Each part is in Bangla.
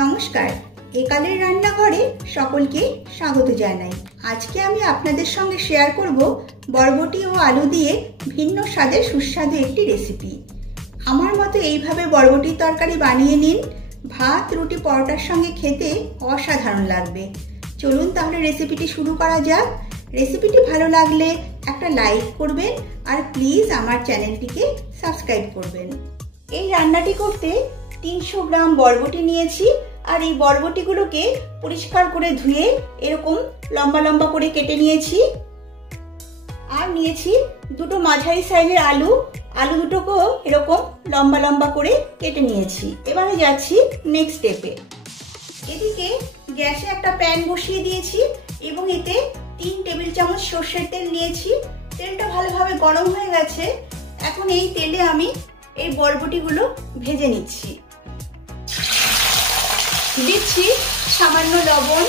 নমস্কার, একালের রান্নাঘরে সকলকে স্বাগত জানাই। আজকে আমি আপনাদের সঙ্গে শেয়ার করব বরবটি ও আলু দিয়ে ভিন্ন স্বাদের সুস্বাদু একটি রেসিপি। আমার মতো এইভাবে বরবটির তরকারি বানিয়ে নিন, ভাত, রুটি, পরোটার সঙ্গে খেতে অসাধারণ লাগবে। চলুন তাহলে রেসিপিটি শুরু করা যাক। রেসিপিটি ভালো লাগলে একটা লাইক করবেন আর প্লিজ আমার চ্যানেলটিকে সাবস্ক্রাইব করবেন। এই রান্নাটি করতে 300 গ্রাম বরবটি নিয়েছি আর এই বরবটিগুলোকে পরিষ্কার করে ধুয়ে এরকম লম্বা লম্বা করে কেটে নিয়েছি। আর নিয়েছি দুটো মাঝারি সাইজের আলু দুটোকেও এরকম লম্বা লম্বা করে কেটে নিয়েছি। এবারে যাচ্ছি নেক্সট স্টেপে। এদিকে গ্যাসে একটা প্যান বসিয়ে দিয়েছি এবং এতে 3 টেবিল চামচ সর্ষের তেল নিয়েছি। তেলটা ভালোভাবে গরম হয়ে গেছে। এখন এই তেলে আমি এই বরবটিগুলো ভেজে নিচ্ছি। দিচ্ছি সামান্য লবণ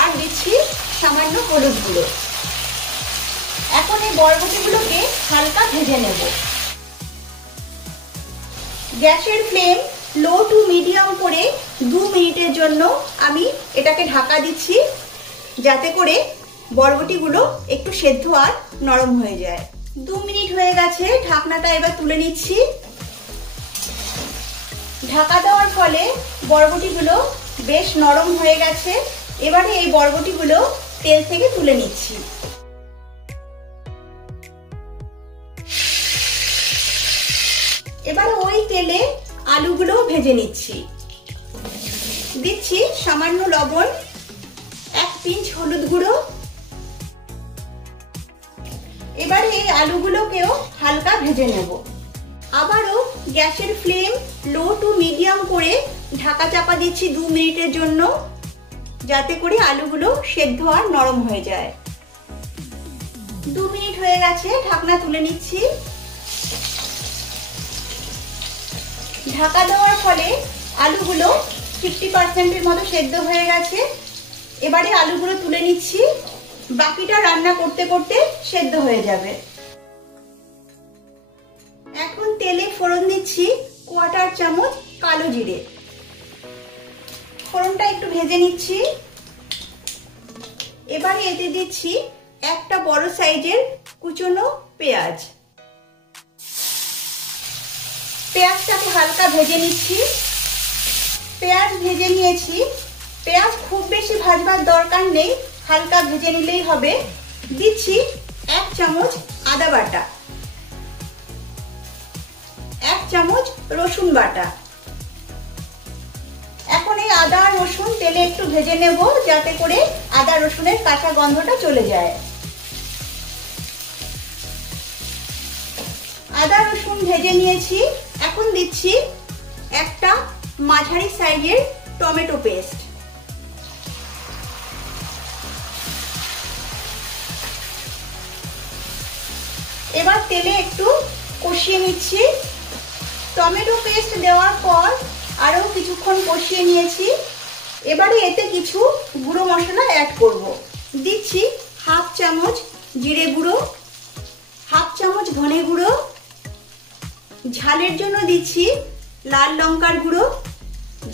আর দিচ্ছি সামান্য হলুদ গুঁড়ো। এখন এই বরবটিগুলোকে হালকা ভেজে নেব। গ্যাসের ফ্লেম লো টু মিডিয়াম করে 2 মিনিটের জন্য আমি এটাকে ঢাকা দিচ্ছি, যাতে করে বরবটিগুলো একটু সেদ্ধ আর নরম হয়ে যায়। 2 মিনিট হয়ে গেছে, ঢাকনাটা এবার তুলে নিচ্ছি। ঢাকা দেওয়ার ফলে বরবটিগুলো বেশ নরম হয়ে গেছে। এবারে এই বরবটিগুলো তেল থেকে তুলে নিচ্ছি। এবারে ওই তেলে আলুগুলো ভেজে নিচ্ছি। দিচ্ছি সামান্য লবণ, 1 পিঞ্চ হলুদ গুঁড়ো। এবারে এই আলুগুলোকেও হালকা ভেজে নেব। আবারও গ্যাসের ফ্লেম লো টু মিডিয়াম করে ঢাকা চাপা দিচ্ছি 2 মিনিটের জন্য, যাতে করে আলুগুলো সেদ্ধ আর নরম হয়ে যায়। 2 মিনিট হয়ে গেছে, ঢাকনা তুলে নিচ্ছি। ঢাকা দেওয়ার ফলে আলুগুলো 50% মতো সেদ্ধ হয়ে গেছে। এবারে আলুগুলো তুলে নিচ্ছি, বাকিটা রান্না করতে করতে সেদ্ধ হয়ে যাবে। এখন তেলে ফোড়ন দিচ্ছি 1/4 চামচ কালো জিরে। ফোড়নটা একটু ভেজে নিচ্ছি। এবারে এতে দিচ্ছি একটা বড় সাইজের কুচনো পেঁয়াজ। পেঁয়াজটাকে হালকা ভেজে নিচ্ছি। পেঁয়াজ ভেজে নিয়েছি। পেঁয়াজ খুব বেশি ভাজবার দরকার নেই, হালকা ভেজে নিলেই হবে। দিচ্ছি 1 চামচ আদা বাটা, 1 চামচ রসুন বাটা। এখন এই আদা আর রসুন তেলে একটু ভেজে নেব, যাতে করে আদা রসুনের কাঁচা গন্ধটা চলে যায়। আদা রসুন ভেজে নিয়েছি। এখন দিচ্ছি একটা মাঝারি সাইজের টমেটো পেস্ট। এবার তেলে একটু কষিয়ে নিচ্ছি। টমেটো পেস্ট দেওয়ার পর আরো কিছুক্ষণ কষিয়ে নিয়েছি। এবারে এতে কিছু গুঁড়ো মশলা অ্যাড করব। দিচ্ছি 1/2 চামচ জিরে গুঁড়ো, 1/2 চামচ ধনে গুঁড়ো। ঝালের জন্য দিচ্ছি লাল লঙ্কার গুঁড়ো।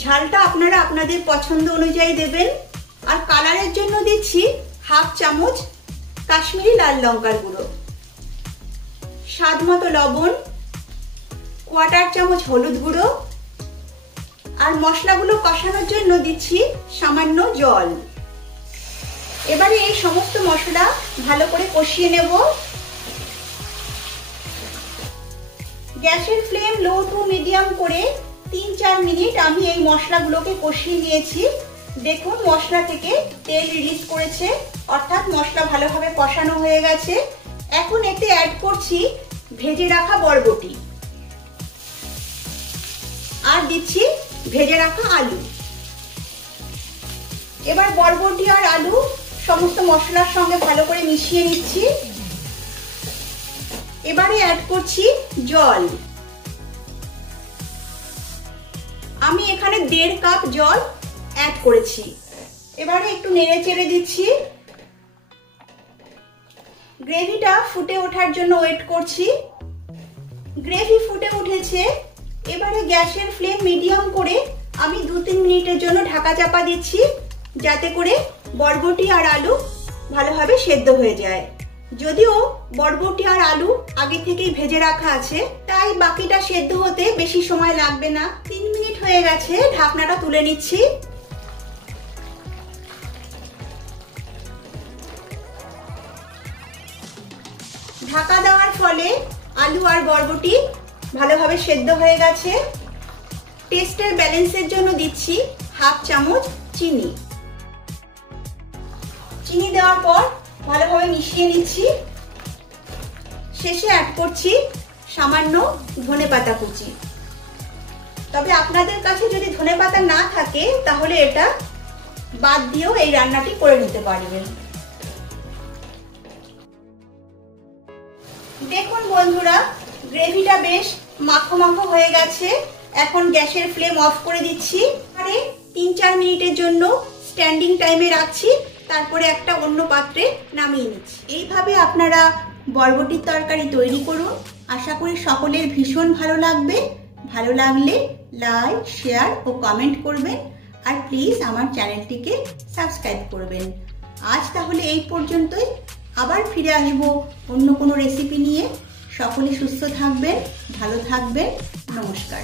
ঝালটা আপনারা আপনাদের পছন্দ অনুযায়ী দেবেন। আর কালারের জন্য দিচ্ছি 1/2 চামচ কাশ্মীরি লাল লঙ্কার গুঁড়ো। স্বাদ মতো লবণ, 1/4 চামচ হলুদ গুঁড়ো। আর মশলাগুলো কষানোর জন্য দিচ্ছি সামান্য জল। এবারে এই সমস্ত মশলা ভালো করে কষিয়ে নেব। গ্যাসের ফ্লেম লো টু মিডিয়াম করে 3-4 মিনিট আমি এই মশলাগুলোকে কষিয়ে নিয়েছি। দেখুন মশলা থেকে তেল রিলিজ করেছে, অর্থাৎ মশলা ভালোভাবে কষানো হয়ে গেছে। এখন এতে অ্যাড করছি ভেজে রাখা বরবটি আর দিচ্ছি ভেজে রাখা আলু। এবার বরবটি আর আলু সমস্ত মশলার সঙ্গে ভালো করে মিশিয়ে নিচ্ছি। এবারে অ্যাড করছি জল। আমি এখানে 1.5 কাপ জল অ্যাড করেছি। এবারে একটু নেড়ে চেড়ে দিচ্ছি। গ্রেভিটা ফুটে ওঠার জন্য ওয়েট করছি। গ্রেভি ফুটে উঠেছে। এবারে গ্যাসের ফ্লেম মিডিয়াম করে আমি 2-3 মিনিটের জন্য ঢাকা চাপা দিচ্ছি, যাতে করে বরবটি আর আলু ভালোভাবে সেদ্ধ হয়ে যায়। যদিও বরবটি আর আলু আগে থেকেই ভেজে রাখা আছে, তাই বাকিটা সেদ্ধ হতে বেশি সময় লাগবে না। 3 মিনিট হয়ে গেছে, ঢাকনাটা তুলে নিচ্ছি। ঢাকা দেওয়ার ফলে আলু আর বরবটি ভালোভাবে সেদ্ধ হয়ে গেছে। টেস্টের ব্যালেন্সের জন্য দিচ্ছি 1/2 চামচ চিনি। চিনি দেওয়ার পর ভালোভাবে মিশিয়ে নিচ্ছি। শেষে অ্যাড করছি সামান্য ধনেপাতা কুচি। তবে আপনাদের কাছে যদি ধনেপাতা না থাকে তাহলে এটা বাদ দিয়েও এই রান্নাটি করে নিতে পারবেন। দেখুন বন্ধুরা, গ্রেভিটা বেশ মাখো মাখো হয়ে গেছে। এখন গ্যাসের ফ্লেম অফ করে দিচ্ছি। আরে 3-4 মিনিটের জন্য স্ট্যান্ডিং টাইমে রাখছি, তারপরে একটা অন্য পাত্রে নামিয়ে নিচ্ছি। এইভাবে আপনারা বরবটির তরকারি তৈরি করুন। আশা করি সকলের ভীষণ ভালো লাগবে। ভালো লাগলে লাইক, শেয়ার ও কমেন্ট করবেন, আর প্লিজ আমার চ্যানেলটিকে সাবস্ক্রাইব করবেন। আজ তাহলে এই পর্যন্তই। আবার ফিরে আসব অন্য কোনো রেসিপি নিয়ে। সকলে সুস্থ থাকবেন, ভালো থাকবেন। নমস্কার।